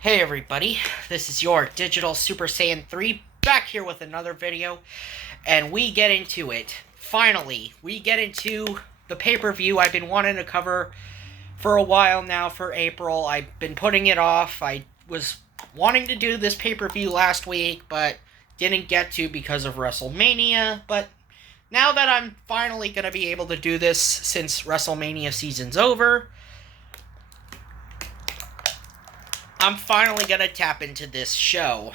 Hey everybody, this is your Digital Super Saiyan 3 back here with another video, and we get into it. Finally, we get into the pay-per-view I've been wanting to cover for a while now for April. I've been putting it off. I was wanting to do this pay-per-view last week, but didn't get to because of WrestleMania, but now that I'm finally going to be able to do this since WrestleMania season's over, I'm finally going to tap into this show.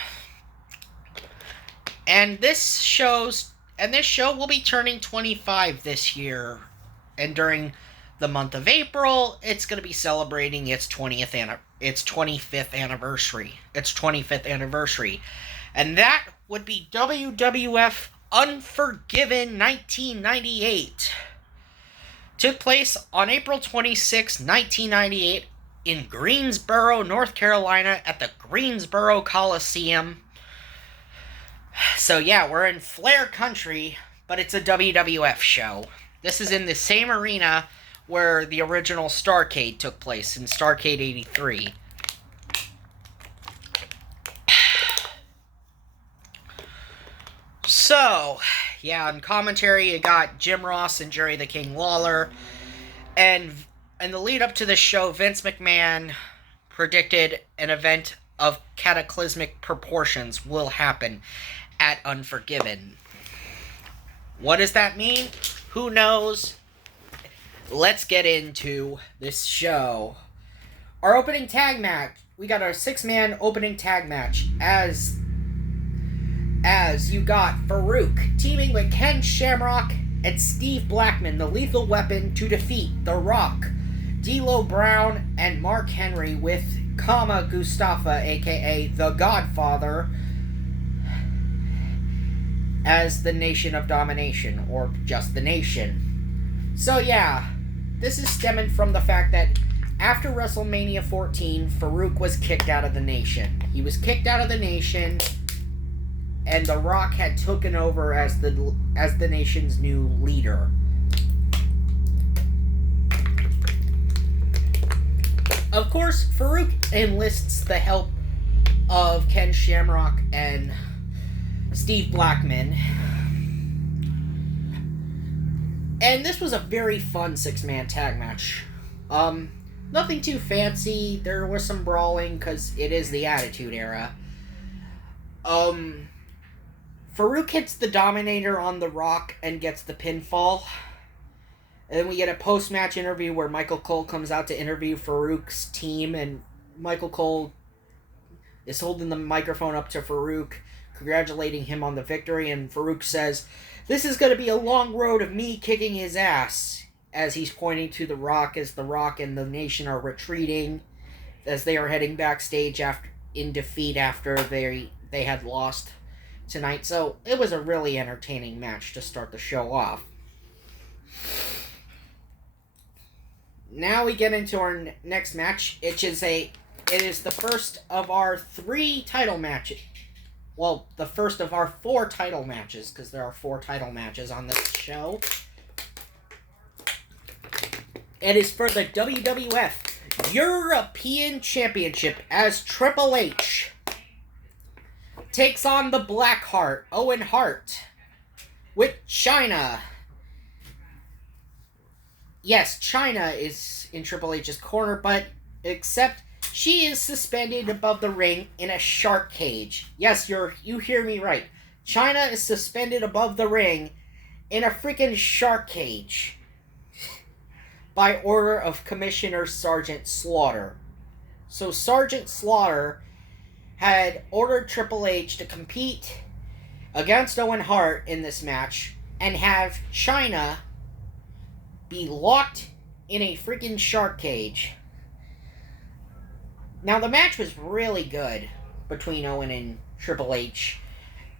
And this show will be turning 25 this year. And during the month of April, it's going to be celebrating its 25th anniversary. And that would be WWF Unforgiven 1998. Took place on April 26, 1998 in Greensboro, North Carolina at the Greensboro Coliseum. So yeah, we're in Flair country, but it's a WWF show. This is in the same arena where the original Starrcade took place, in Starrcade 83. So, yeah, on commentary you got Jim Ross and Jerry the King Lawler, and in the lead up to this show, Vince McMahon predicted an event of cataclysmic proportions will happen at Unforgiven. What does that mean? Who knows? Let's get into this show. Our opening tag match. We got our 6-man opening tag match as you got Farouk teaming with Ken Shamrock and Steve Blackman, the Lethal Weapon, to defeat The Rock, D'Lo Brown, and Mark Henry with Kama Mustafa, aka The Godfather, as the Nation of Domination, or just the Nation. So yeah, this is stemming from the fact that after WrestleMania 14, Farouk was kicked out of the Nation. He was kicked out of the Nation, and The Rock had taken over as the Nation's new leader. Of course, Farouk enlists the help of Ken Shamrock and Steve Blackman. And this was a very fun 6-man tag match. Nothing too fancy. There was some brawling because it is the Attitude Era. Farouk hits the Dominator on The Rock and gets the pinfall. And then we get a post-match interview where Michael Cole comes out to interview Farouk's team, and Michael Cole is holding the microphone up to Farouk, congratulating him on the victory, and Farouk says, "This is going to be a long road of me kicking his ass," as he's pointing to The Rock as The Rock and the Nation are retreating as they are heading backstage in defeat after they had lost tonight. So it was a really entertaining match to start the show off. Now we get into our next match. It is the first of our 3 title matches. Well, the first of our 4 title matches, because there are 4 title matches on this show. It is for the WWF European Championship as Triple H takes on the Blackheart, Owen Hart, with Chyna. Yes, Chyna is in Triple H's corner, but except she is suspended above the ring in a shark cage. Yes, you hear me right. Chyna is suspended above the ring in a freaking shark cage by order of Commissioner Sergeant Slaughter. So Sergeant Slaughter had ordered Triple H to compete against Owen Hart in this match and have Chyna be locked in a freaking shark cage. Now, the match was really good between Owen and Triple H.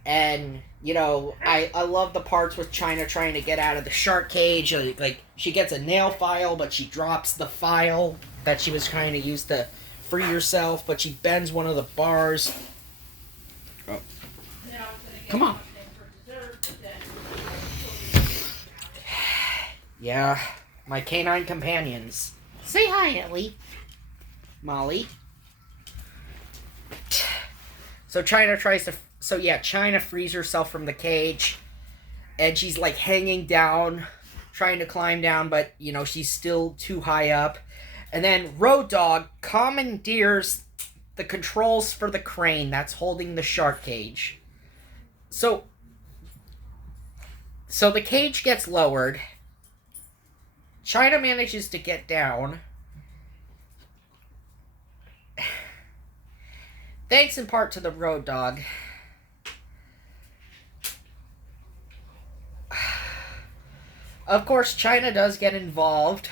And, I love the parts with Chyna trying to get out of the shark cage. Like, she gets a nail file, but she drops the file that she was trying to use to free herself, but she bends one of the bars. Oh. Come on. Yeah, my canine companions. Say hi, Ellie. Molly. So China frees herself from the cage, and she's like hanging down, trying to climb down, but she's still too high up. And then Road Dogg commandeers the controls for the crane that's holding the shark cage. So the cage gets lowered. China manages to get down. Thanks in part to the Road Dogg. Of course, China does get involved.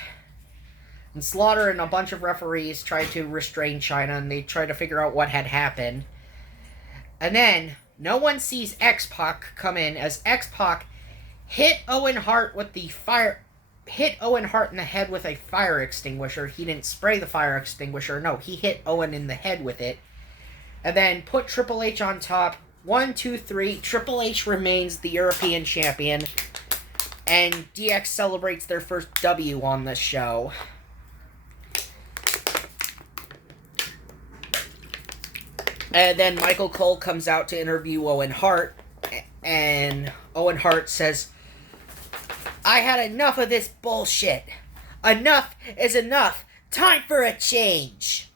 And Slaughter and a bunch of referees try to restrain China, and they try to figure out what had happened. And then, no one sees X-Pac come in, as X-Pac hit Owen Hart in the head with a fire extinguisher. He didn't spray the fire extinguisher. No, he hit Owen in the head with it. And then put Triple H on top. 1, 2, 3. Triple H remains the European champion. And DX celebrates their first W on the show. And then Michael Cole comes out to interview Owen Hart. And Owen Hart says, "I had enough of this bullshit. Enough is enough. Time for a change."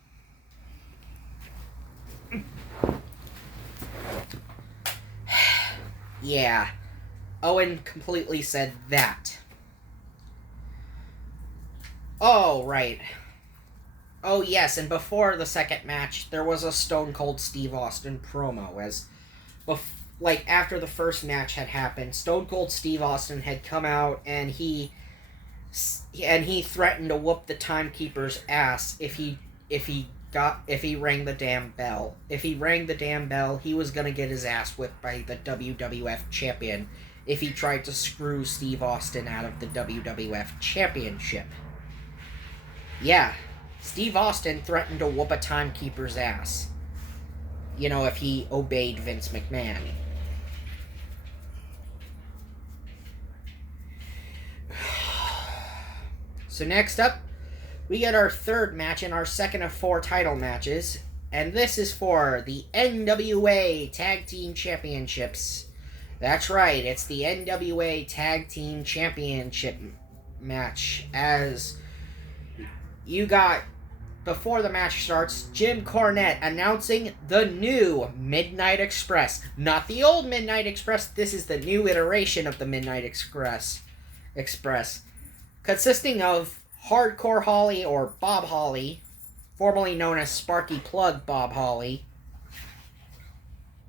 Yeah. Owen completely said that. Oh, right. Oh, yes, and before the second match, there was a Stone Cold Steve Austin promo, as after the first match had happened, Stone Cold Steve Austin had come out and he threatened to whoop the timekeeper's ass if he rang the damn bell. If he rang the damn bell, he was gonna get his ass whipped by the WWF champion if he tried to screw Steve Austin out of the WWF Championship. Yeah, Steve Austin threatened to whoop a timekeeper's ass. If he obeyed Vince McMahon. So next up, we get our third match in our second of 4 title matches. And this is for the NWA Tag Team Championships. That's right, it's the NWA Tag Team Championship match. As you got, before the match starts, Jim Cornette announcing the new Midnight Express. Not the old Midnight Express, this is the new iteration of the Midnight Express. Consisting of Hardcore Holly, or Bob Holly, formerly known as Sparky Plug Bob Holly,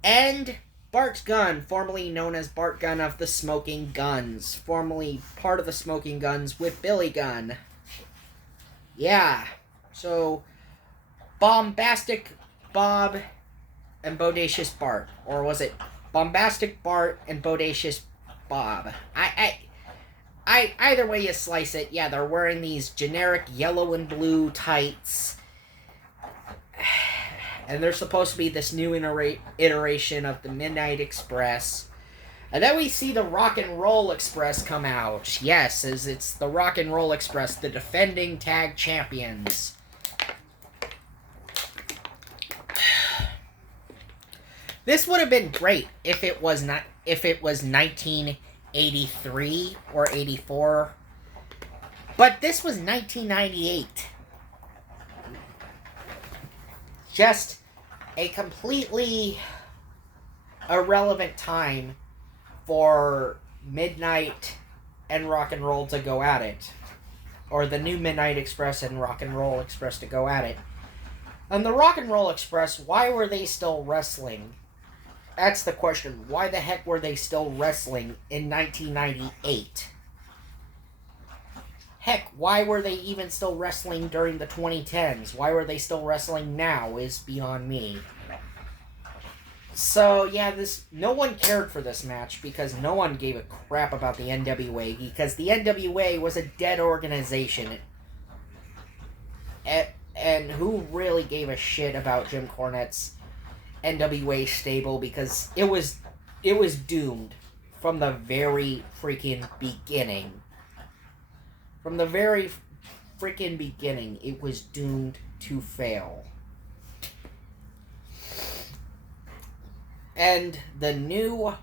and Bart Gunn, formerly known as Bart Gunn of the Smoking Guns, formerly part of the Smoking Guns with Billy Gunn. Yeah, so Bombastic Bob and Bodacious Bart, or was it Bombastic Bart and Bodacious Bob? Either way you slice it, yeah, they're wearing these generic yellow and blue tights. And they're supposed to be this new iteration of the Midnight Express. And then we see the Rock and Roll Express come out. Yes, as it's the Rock and Roll Express, the defending tag champions. This would have been great if it was 1983 or 84. But this was 1998. Just a completely irrelevant time for Midnight and Rock and Roll to go at it. Or the new Midnight Express and Rock and Roll Express to go at it. And the Rock and Roll Express, why were they still wrestling? That's the question. Why the heck were they still wrestling in 1998? Heck, why were they even still wrestling during the 2010s? Why were they still wrestling now is beyond me. So, yeah, no one cared for this match because no one gave a crap about the NWA, because the NWA was a dead organization. And who really gave a shit about Jim Cornette's NWA stable, because it was doomed from the very freaking beginning. From the very freaking beginning, it was doomed to fail. And the new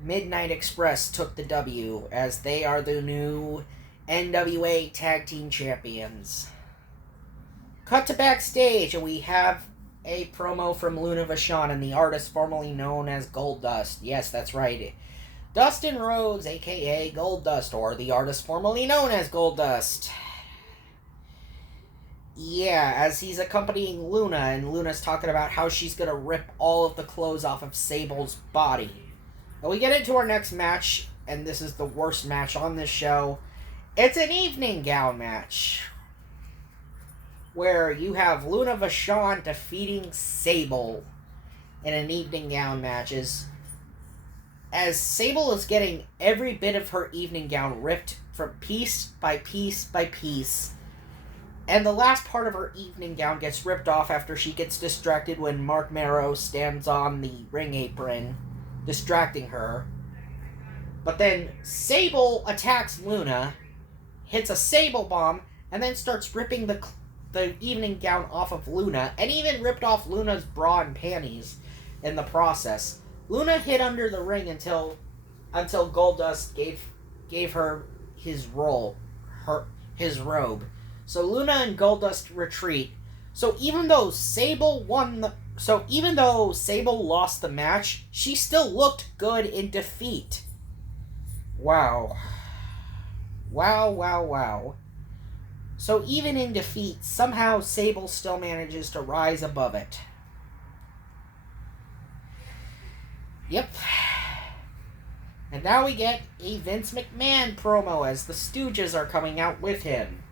Midnight Express took the W, as they are the new NWA Tag Team Champions. Cut to backstage, and we have a promo from Luna Vashon and the artist formerly known as Goldust. Yes, that's right. Dustin Rhodes, a.k.a. Goldust, or the artist formerly known as Goldust. Yeah, as he's accompanying Luna, and Luna's talking about how she's going to rip all of the clothes off of Sable's body. And we get into our next match, and this is the worst match on this show. It's an evening gown match, where you have Luna Vashon defeating Sable in an evening gown match. As Sable is getting every bit of her evening gown ripped from piece by piece by piece. And the last part of her evening gown gets ripped off after she gets distracted when Mark Marrow stands on the ring apron, distracting her. But then Sable attacks Luna, hits a Sable bomb, and then starts ripping the evening gown off of Luna, and even ripped off Luna's bra and panties in the process. Luna hid under the ring until Goldust gave her his robe. So Luna and Goldust retreat. So even though Sable lost the match, she still looked good in defeat. Wow. Wow. So even in defeat, somehow Sable still manages to rise above it. Yep. And now we get a Vince McMahon promo as the Stooges are coming out with him.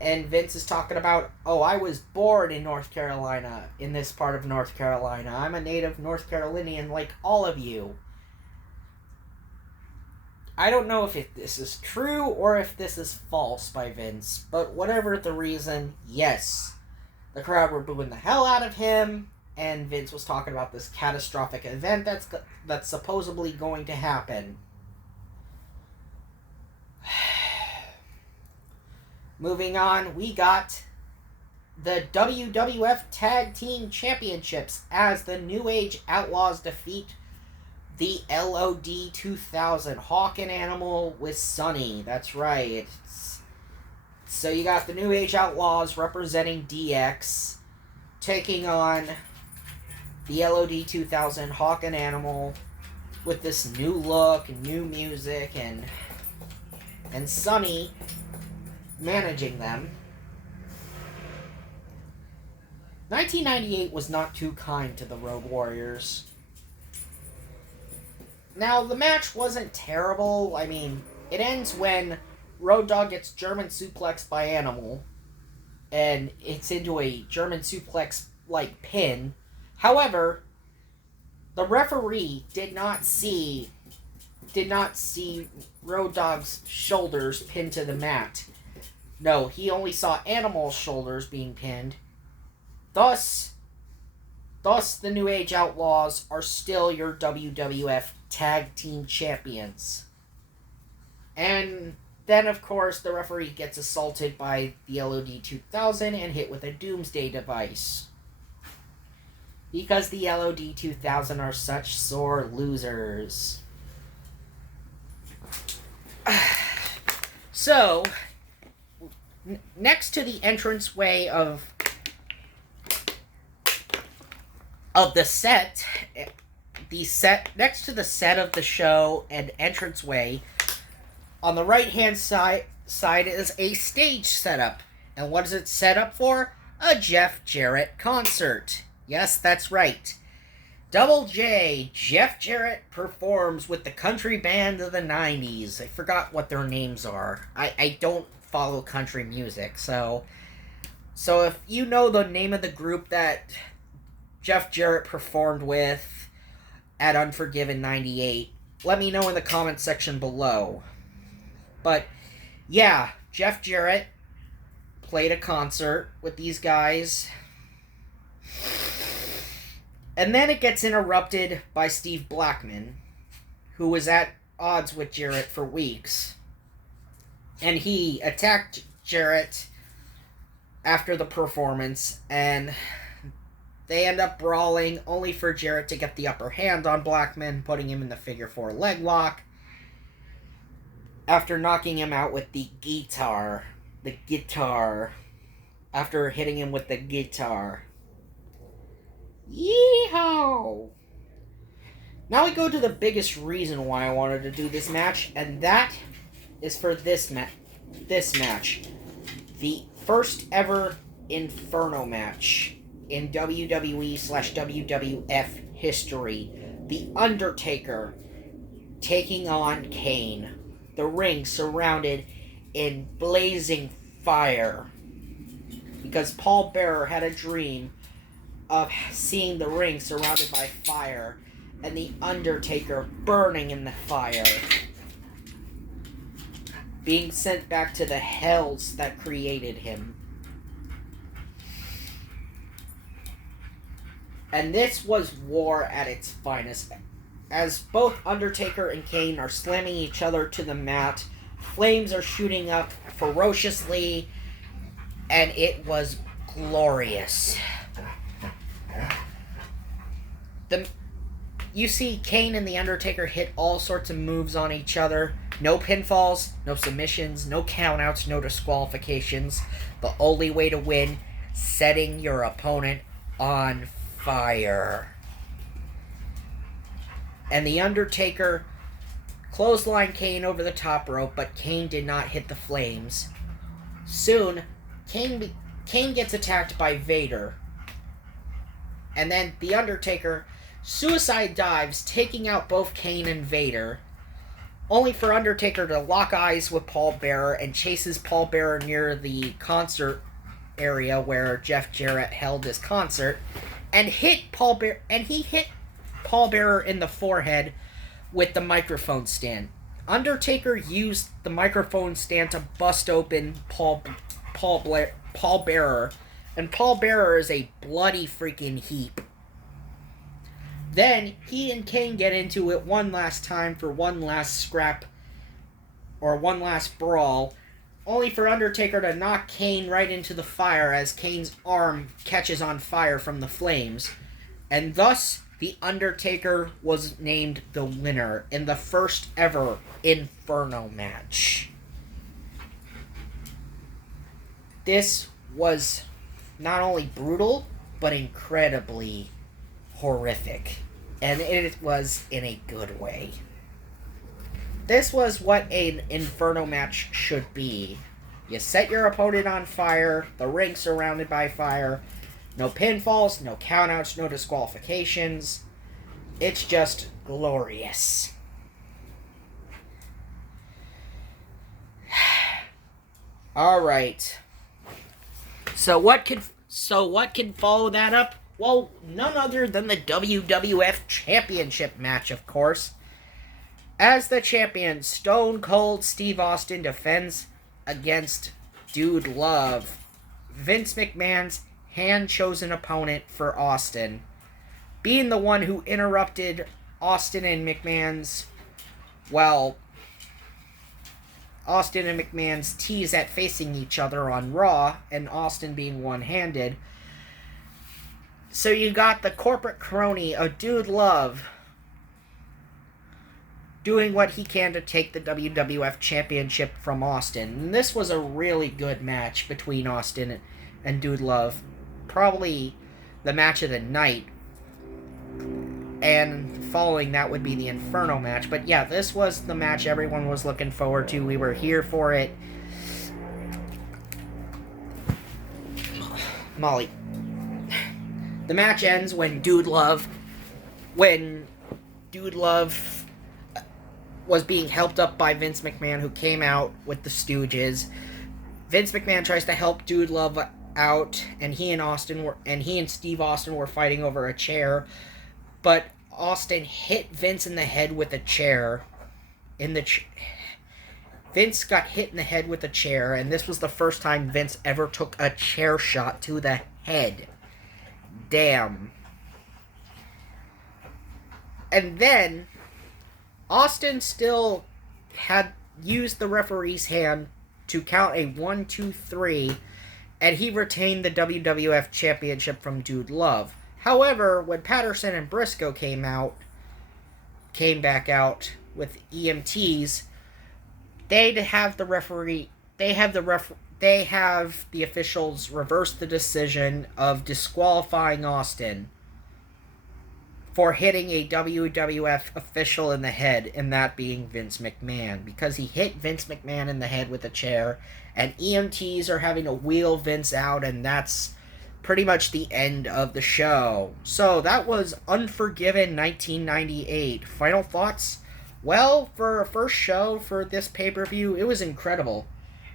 And Vince is talking about, I was born in North Carolina, in this part of North Carolina. I'm a native North Carolinian like all of you. I don't know if this is true or if this is false by Vince, but whatever the reason, yes. The crowd were booing the hell out of him, and Vince was talking about this catastrophic event that's supposedly going to happen. Moving on, we got the WWF Tag Team Championships as the New Age Outlaws defeat the LOD 2000, Hawk and Animal with Sunny. That's right. So you got the New Age Outlaws representing DX taking on the LOD 2000, Hawk and Animal, with this new look and new music, and Sunny managing them. 1998 was not too kind to the Road Warriors. Now, the match wasn't terrible. I mean, it ends when Road Dogg gets German suplexed by Animal, and it's into a German suplex-like pin. However, the referee did not see Road Dogg's shoulders pinned to the mat. No, he only saw Animal's shoulders being pinned. Thus, the New Age Outlaws are still your WWF Tag Team Champions. And then, of course, the referee gets assaulted by the LOD 2000 and hit with a Doomsday device. Because the LOD 2000 are such sore losers. So, next to the entranceway of the set, next to the set of the show and entranceway, on the right-hand side is a stage setup. And what is it set up for? A Jeff Jarrett concert. Yes, that's right. Double J, Jeff Jarrett performs with the country band of the 90s. I forgot what their names are. I don't follow country music, so if you know the name of the group that Jeff Jarrett performed with at Unforgiven 98, let me know in the comment section below. But, yeah, Jeff Jarrett played a concert with these guys. And then it gets interrupted by Steve Blackman, who was at odds with Jarrett for weeks. And he attacked Jarrett after the performance, and They end up brawling, only for Jarrett to get the upper hand on Blackman, putting him in the figure 4 leg lock. After knocking him out with the guitar. After hitting him with the guitar. Yeehaw! Now we go to the biggest reason why I wanted to do this match, and that is for this match. The first ever Inferno match in WWE/WWF history. The Undertaker taking on Kane. The ring surrounded in blazing fire. Because Paul Bearer had a dream of seeing the ring surrounded by fire and the Undertaker burning in the fire, being sent back to the hells that created him. And this was war at its finest, as both Undertaker and Kane are slamming each other to the mat. Flames are shooting up ferociously, and it was glorious. You see Kane and The Undertaker hit all sorts of moves on each other. No pinfalls, no submissions, no countouts, no disqualifications. The only way to win, setting your opponent on fire. And The Undertaker clotheslined Kane over the top rope, but Kane did not hit the flames. Soon, Kane gets attacked by Vader. And then The Undertaker suicide dives, taking out both Kane and Vader, only for Undertaker to lock eyes with Paul Bearer and chases Paul Bearer near the concert area where Jeff Jarrett held his concert, and he hit Paul Bearer in the forehead with the microphone stand. Undertaker used the microphone stand to bust open Paul Bearer, and Paul Bearer is a bloody freaking heap. Then, he and Kane get into it one last time for one last scrap, or one last brawl, only for Undertaker to knock Kane right into the fire as Kane's arm catches on fire from the flames. And thus, The Undertaker was named the winner in the first ever Inferno match. This was not only brutal, but incredibly horrific. And it was in a good way. This was what an Inferno match should be. You set your opponent on fire, the ring surrounded by fire, no pinfalls, no countouts, no disqualifications. It's just glorious. Alright. So what can follow that up? Well, none other than the WWF Championship match, of course. As the champion, Stone Cold Steve Austin defends against Dude Love, Vince McMahon's hand-chosen opponent for Austin, being the one who interrupted Austin and McMahon's tease at facing each other on Raw, and Austin being one-handed. So you got the corporate crony of Dude Love doing what he can to take the WWF Championship from Austin. And this was a really good match between Austin and Dude Love. Probably the match of the night. And following that would be the Inferno match. But yeah, this was the match everyone was looking forward to. We were here for it. Molly. The match ends when Dude Love was being helped up by Vince McMahon, who came out with the Stooges. Vince McMahon tries to help Dude Love out, and he and Steve Austin were fighting over a chair, but Austin hit Vince in the head with a chair. Vince got hit in the head with a chair, and this was the first time Vince ever took a chair shot to the head. Damn. And then Austin still had used the referee's hand to count a 1, 2, 3, and he retained the WWF Championship from Dude Love. However, when Patterson and Briscoe came back out with EMTs, they'd have the referee. They have the officials reverse the decision of disqualifying Austin for hitting a WWF official in the head, and that being Vince McMahon, because he hit Vince McMahon in the head with a chair, and EMTs are having to wheel Vince out, and that's pretty much the end of the show. So that was Unforgiven 1998. Final thoughts? Well, for a first show for this pay-per-view, it was incredible.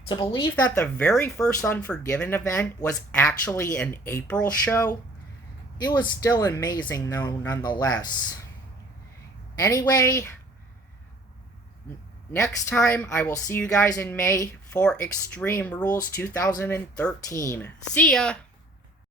To believe that the very first Unforgiven event was actually an April show, it was still amazing, though, nonetheless. Anyway, next time I will see you guys in May for Extreme Rules 2013. See ya!